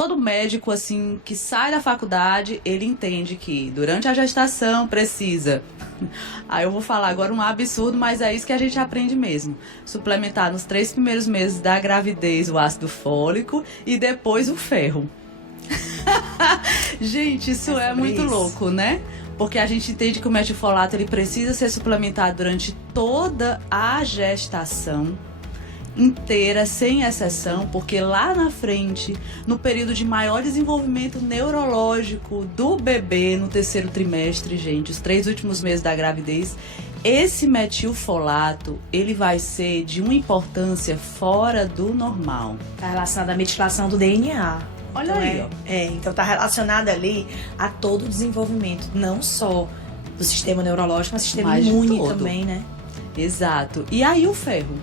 todo médico, assim, que sai da faculdade, ele entende que durante a gestação precisa. Aí eu vou falar agora um absurdo, mas é isso que a gente aprende mesmo. Suplementar nos 3 primeiros meses da gravidez o ácido fólico e depois o ferro. Gente, isso é muito louco, né? Porque a gente entende que o metilfolato ele precisa ser suplementado durante toda a gestação inteira, sem exceção, porque lá na frente, no período de maior desenvolvimento neurológico do bebê, no 3º trimestre, gente, os 3 últimos meses da gravidez, esse metilfolato, ele vai ser de uma importância fora do normal. Está relacionado à metilação do DNA. Olha então aí, ó. Então tá relacionado ali a todo o desenvolvimento, não só do sistema neurológico, mas do sistema imune também, né? Exato. E aí o ferro?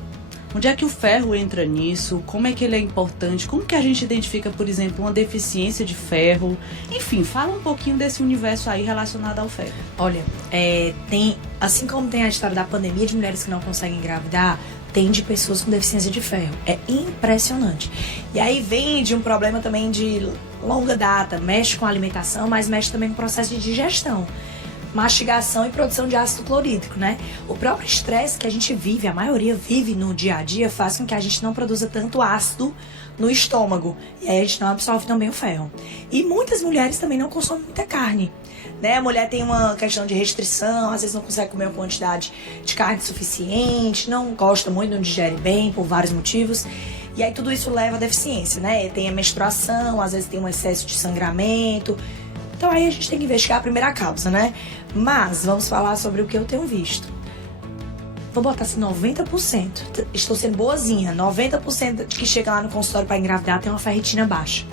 Onde é que o ferro entra nisso? Como é que ele é importante? Como que a gente identifica, por exemplo, uma deficiência de ferro? Enfim, fala um pouquinho desse universo aí relacionado ao ferro. Olha, assim como tem a história da pandemia de mulheres que não conseguem engravidar, tem de pessoas com deficiência de ferro. É impressionante. E aí vem de um problema também de longa data, mexe com a alimentação, mas mexe também com o processo de digestão, mastigação e produção de ácido clorídrico, né? O próprio estresse que a gente vive, a maioria vive no dia a dia, faz com que a gente não produza tanto ácido no estômago. E aí a gente não absorve também o ferro. E muitas mulheres também não consomem muita carne, né? A mulher tem uma questão de restrição, às vezes não consegue comer uma quantidade de carne suficiente, não gosta muito, não digere bem, por vários motivos. E aí tudo isso leva a deficiência, né? Tem a menstruação, às vezes tem um excesso de sangramento. Então aí a gente tem que investigar a primeira causa, né? Mas vamos falar sobre o que eu tenho visto. Vou botar assim, 90%. Estou sendo boazinha. 90% de que chega lá no consultório para engravidar tem uma ferritina baixa.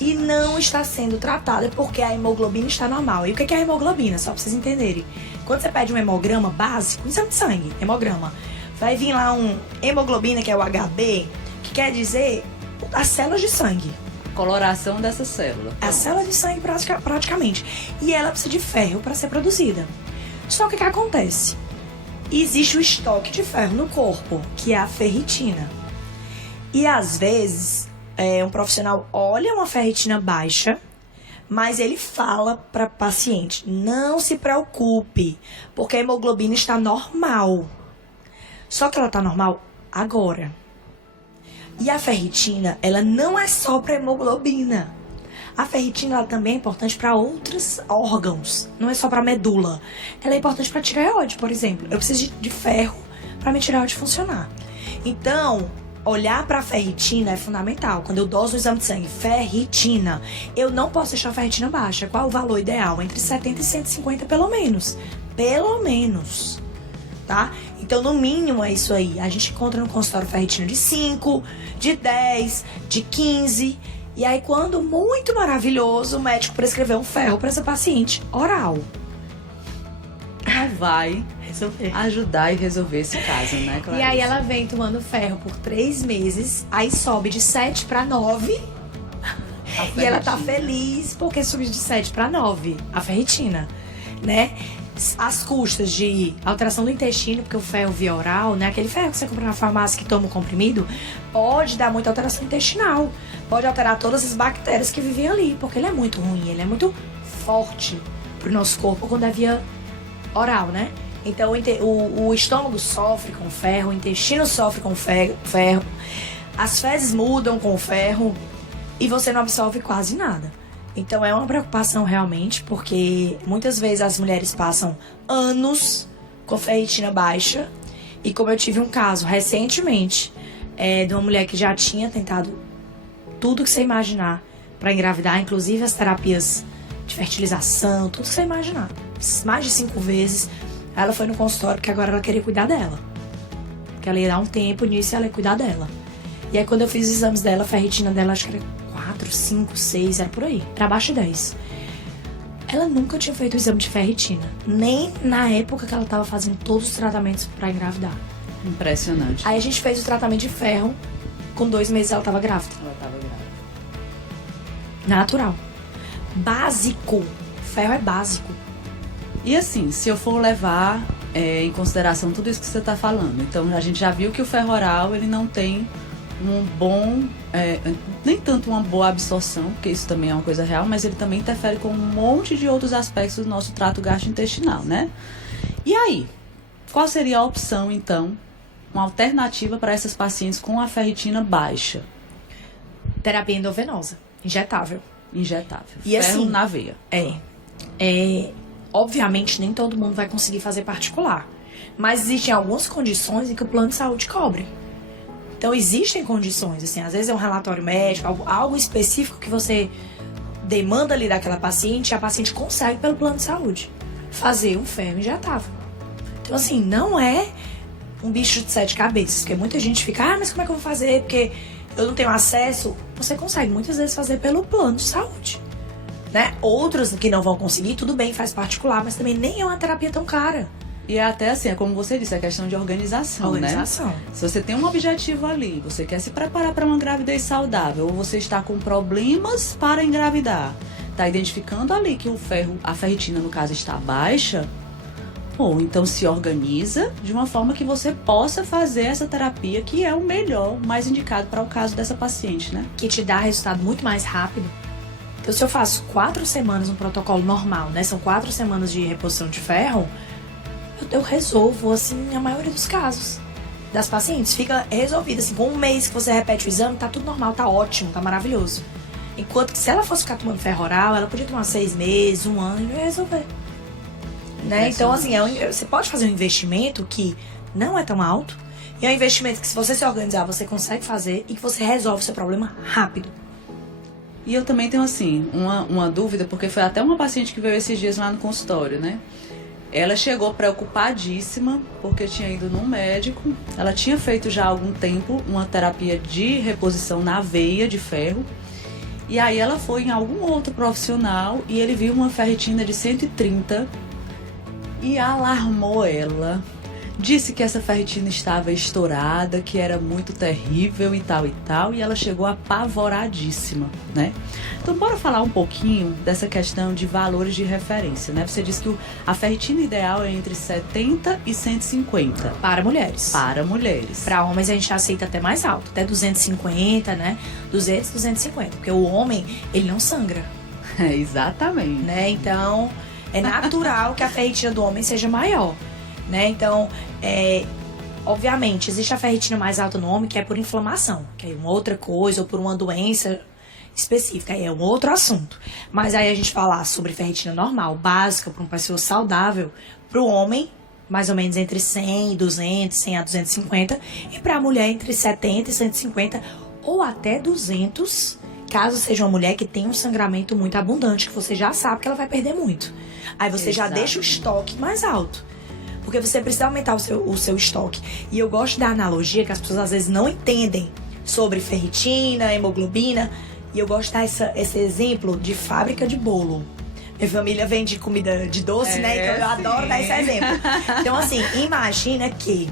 E não está sendo tratada porque a hemoglobina está normal. E o que é a hemoglobina? Só para vocês entenderem. Quando você pede um hemograma básico, exame de sangue, hemograma, vai vir lá um hemoglobina, que é o HB, que quer dizer as células de sangue. Coloração dessa célula. A célula de sangue praticamente. E ela precisa de ferro para ser produzida. Só que o que acontece? Existe o estoque de ferro no corpo, que é a ferritina. E às vezes, um profissional olha uma ferritina baixa, mas ele fala para o paciente, não se preocupe, porque a hemoglobina está normal. Só que ela está normal agora. E a ferritina, ela não é só para hemoglobina. A ferritina ela também é importante para outros órgãos. Não é só para medula. Ela é importante para a tireoide, por exemplo. Eu preciso de ferro para minha tireoide funcionar. Então, olhar para a ferritina é fundamental. Quando eu doso o exame de sangue, ferritina, eu não posso deixar a ferritina baixa. Qual é o valor ideal? Entre 70 e 150 pelo menos. Pelo menos. Tá? Então, no mínimo é isso aí. A gente encontra no consultório ferritina de 5, de 10, de 15. E aí, quando muito maravilhoso, o médico prescreveu um ferro para essa paciente oral. Vai ajudar e resolver esse caso, né, Clarice? E aí ela vem tomando ferro por 3 meses, aí sobe de 7 para 9. E ela tá feliz porque subiu de 7 para 9, a ferritina, né? As custas de alteração do intestino, porque o ferro via oral, né? Aquele ferro que você compra na farmácia que toma o comprimido, pode dar muita alteração intestinal. Pode alterar todas as bactérias que vivem ali, porque ele é muito ruim, ele é muito forte pro nosso corpo quando é via oral, né? Então o estômago sofre com ferro, o intestino sofre com ferro, as fezes mudam com o ferro e você não absorve quase nada. Então é uma preocupação realmente, porque muitas vezes as mulheres passam anos com ferritina baixa. E como eu tive um caso recentemente de uma mulher que já tinha tentado tudo que você imaginar para engravidar, inclusive as terapias de fertilização, tudo que você imaginar. Mais de 5 vezes. Ela foi no consultório porque agora ela queria cuidar dela. Porque ela ia dar um tempo nisso e ela ia cuidar dela. E aí quando eu fiz os exames dela, a ferritina dela acho que era 4, 5, 6, era por aí. Era abaixo de 10. Ela nunca tinha feito o exame de ferritina. Nem na época que ela estava fazendo todos os tratamentos para engravidar. Impressionante. Aí a gente fez o tratamento de ferro. Com 2 meses ela estava grávida. Ela estava grávida. Natural. Básico. Ferro é básico. E assim, se eu for levar em consideração tudo isso que você está falando, então a gente já viu que o ferro oral ele não tem um bom, nem tanto uma boa absorção, porque isso também é uma coisa real, mas ele também interfere com um monte de outros aspectos do nosso trato gastrointestinal, né? E aí, qual seria a opção, então, uma alternativa para essas pacientes com a ferritina baixa? Terapia endovenosa, injetável. Injetável. E ferro assim, na veia. Obviamente, nem todo mundo vai conseguir fazer particular. Mas existem algumas condições em que o plano de saúde cobre. Então, existem condições, assim, às vezes é um relatório médico, algo específico que você demanda ali daquela paciente, e a paciente consegue, pelo plano de saúde, fazer um ferro injetável. Então, assim, não é um bicho de 7 cabeças, porque muita gente fica, mas como é que eu vou fazer? Porque eu não tenho acesso. Você consegue muitas vezes fazer pelo plano de saúde, né? Outros que não vão conseguir, tudo bem, faz particular, mas também nem é uma terapia tão cara. E é até assim, é como você disse, a questão de organização, né? Se você tem um objetivo ali, você quer se preparar para uma gravidez saudável, ou você está com problemas para engravidar, está identificando ali que a ferritina, no caso, está baixa, ou então se organiza de uma forma que você possa fazer essa terapia, que é o melhor, mais indicado para o caso dessa paciente, né? Que te dá resultado muito mais rápido. Então, se eu faço 4 semanas um protocolo normal, né? São 4 semanas de reposição de ferro, eu resolvo, assim, a maioria dos casos das pacientes. Fica resolvido, assim, com um mês que você repete o exame, tá tudo normal, tá ótimo, tá maravilhoso. Enquanto que se ela fosse ficar tomando ferro oral, ela podia tomar 6 meses, 1 ano e não ia resolver. Né? Então, assim, você pode fazer um investimento que não é tão alto, e é um investimento que, se você se organizar, você consegue fazer e que você resolve o seu problema rápido. E eu também tenho, assim, uma dúvida, porque foi até uma paciente que veio esses dias lá no consultório, né? Ela chegou preocupadíssima, porque tinha ido num médico. Ela tinha feito já há algum tempo uma terapia de reposição na veia de ferro. E aí ela foi em algum outro profissional e ele viu uma ferritina de 130 e alarmou ela. Disse que essa ferritina estava estourada, que era muito terrível e tal, e ela chegou apavoradíssima, né? Então, bora falar um pouquinho dessa questão de valores de referência, né? Você disse que a ferritina ideal é entre 70 e 150. Para mulheres. Para mulheres. Para homens, a gente aceita até mais alto, até 250, né? 200, 250, porque o homem, ele não sangra. Exatamente. Né? Então, é natural que a ferritina do homem seja maior. Né? Então, obviamente, existe a ferritina mais alta no homem, que é por inflamação, que é uma outra coisa, ou por uma doença específica, aí é um outro assunto. Mas aí a gente falar sobre ferritina normal, básica, para uma pessoa saudável, para o homem, mais ou menos entre 100 e 200, 100 a 250, e para a mulher entre 70 e 150, ou até 200, caso seja uma mulher que tem um sangramento muito abundante, que você já sabe que ela vai perder muito. Aí você já deixa o estoque mais alto. Porque você precisa aumentar o seu estoque. E eu gosto da analogia que as pessoas às vezes não entendem sobre ferritina, hemoglobina. E eu gosto de dar esse exemplo de fábrica de bolo. Minha família vende comida de doce, né? Então eu adoro dar esse exemplo. Então, assim, imagina que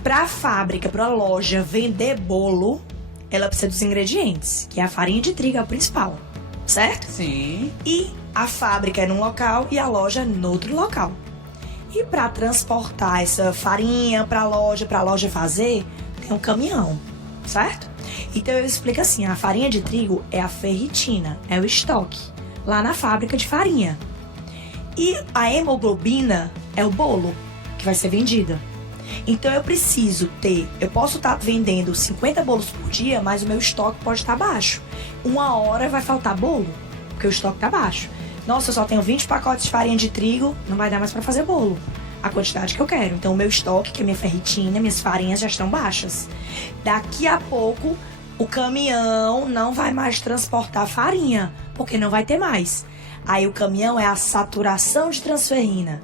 pra fábrica, pra loja vender bolo, ela precisa dos ingredientes, que é a farinha de trigo, é o principal. Certo? Sim. E a fábrica é num local e a loja no outro local. E para transportar essa farinha para a loja fazer, tem um caminhão, certo? Então eu explico assim, a farinha de trigo é a ferritina, é o estoque, lá na fábrica de farinha. E a hemoglobina é o bolo que vai ser vendida. Então eu posso estar vendendo 50 bolos por dia, mas o meu estoque pode estar baixo. 1 hora vai faltar bolo, porque o estoque está baixo. Nossa, eu só tenho 20 pacotes de farinha de trigo, não vai dar mais para fazer bolo. A quantidade que eu quero. Então, o meu estoque, que é minha ferritina, minhas farinhas já estão baixas. Daqui a pouco, o caminhão não vai mais transportar farinha, porque não vai ter mais. Aí, o caminhão é a saturação de transferrina,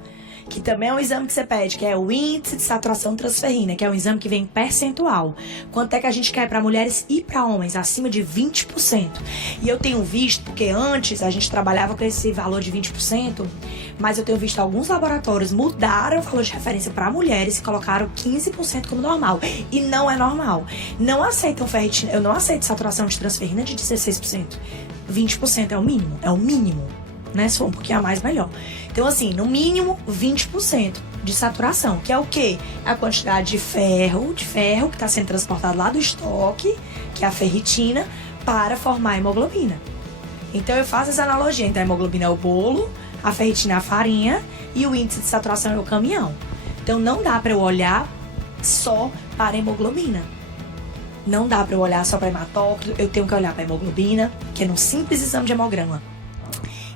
que também é um exame que você pede, que é o índice de saturação de transferrina, que é um exame que vem percentual. Quanto é que a gente quer para mulheres e para homens? Acima de 20%. E eu tenho visto, porque antes a gente trabalhava com esse valor de 20%, mas eu tenho visto alguns laboratórios mudaram o valor de referência para mulheres e colocaram 15% como normal. E não é normal. Não aceitam ferritina, eu não aceito saturação de transferina de 16%. 20% é o mínimo, né? Se for um pouquinho a mais, melhor. Então, assim, no mínimo 20%. de saturação, que é o quê? A quantidade de ferro que está sendo transportado lá do estoque, que é a ferritina, para formar a hemoglobina. Então eu faço essa analogia, então a hemoglobina é o bolo, a ferritina é a farinha e o índice de saturação é o caminhão. Então não dá para eu olhar só para a hemoglobina. Não dá para eu olhar só para hematócrito, eu tenho que olhar para a hemoglobina, que é num simples exame de hemograma.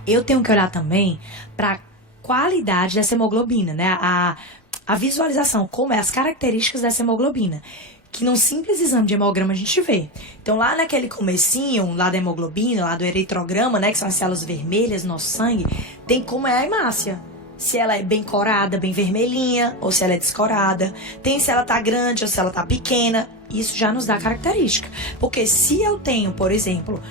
Eu tenho que olhar também para a qualidade dessa hemoglobina, né? A visualização, como é as características dessa hemoglobina. Que num simples exame de hemograma a gente vê. Então lá naquele comecinho, lá da hemoglobina, lá do eritrograma, né, que são as células vermelhas do nosso sangue, tem como é a hemácia. Se ela é bem corada, bem vermelhinha, ou se ela é descorada. Tem se ela tá grande ou se ela tá pequena. Isso já nos dá característica. Porque se eu tenho, por exemplo,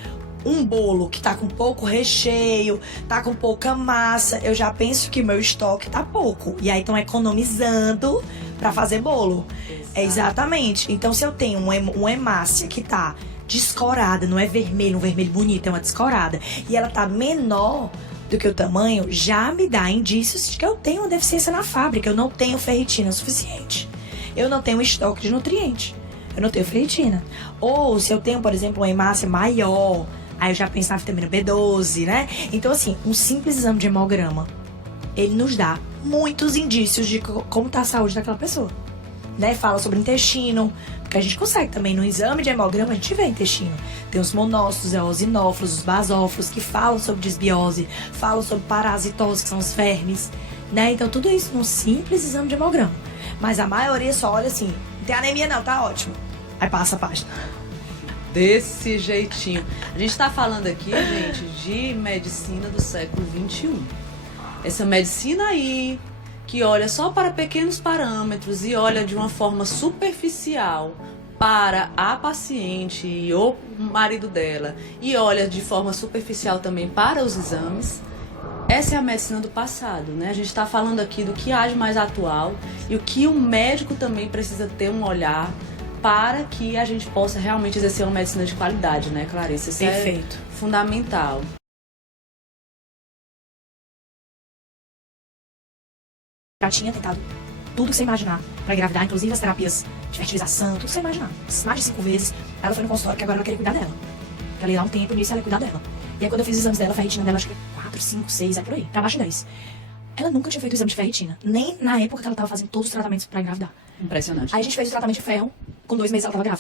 um bolo que tá com pouco recheio, tá com pouca massa, eu já penso que meu estoque tá pouco. E aí estão economizando pra fazer bolo. Exatamente. Então, se eu tenho uma hemácia que tá descorada, não é vermelho, um vermelho bonito, é uma descorada, e ela tá menor do que o tamanho, já me dá indícios de que eu tenho uma deficiência na fábrica. Eu não tenho ferritina o suficiente. Eu não tenho estoque de nutriente. Eu não tenho ferritina. Ou se eu tenho, por exemplo, uma hemácia maior, aí eu já penso na vitamina B12, né? Então, assim, um simples exame de hemograma, ele nos dá muitos indícios de como tá a saúde daquela pessoa. Né? Fala sobre intestino, porque a gente consegue também, no exame de hemograma, a gente vê intestino. Tem os monócitos, os eosinófilos, os basófilos, que falam sobre desbiose, falam sobre parasitose, que são os vermes, né? Então, tudo isso num simples exame de hemograma. Mas a maioria só olha assim, não tem anemia não, tá ótimo. Aí passa a página. Desse jeitinho. A gente tá falando aqui, gente, de medicina do século XXI. Essa medicina aí, que olha só para pequenos parâmetros e olha de uma forma superficial para a paciente e o marido dela, e olha de forma superficial também para os exames. Essa é a medicina do passado, né? A gente está falando aqui do que há de mais atual e o que o médico também precisa ter um olhar para que a gente possa realmente exercer uma medicina de qualidade, né, Clarice? Isso Perfeito. É fundamental. Já tinha tentado tudo que você imaginar pra engravidar, inclusive as terapias de fertilização, tudo que você imaginar. Mais de 5 vezes, ela foi no consultório que agora ela queria cuidar dela. Ela ia dar um tempo nisso, ela ia cuidar dela. E aí quando eu fiz os exames dela, a ferritina dela acho que é 4, 5, 6, é por aí, pra baixo de 10. Ela nunca tinha feito o exame de ferritina, nem na época que ela tava fazendo todos os tratamentos pra engravidar. Impressionante. Aí a gente fez o tratamento de ferro, com 2 meses ela tava grávida.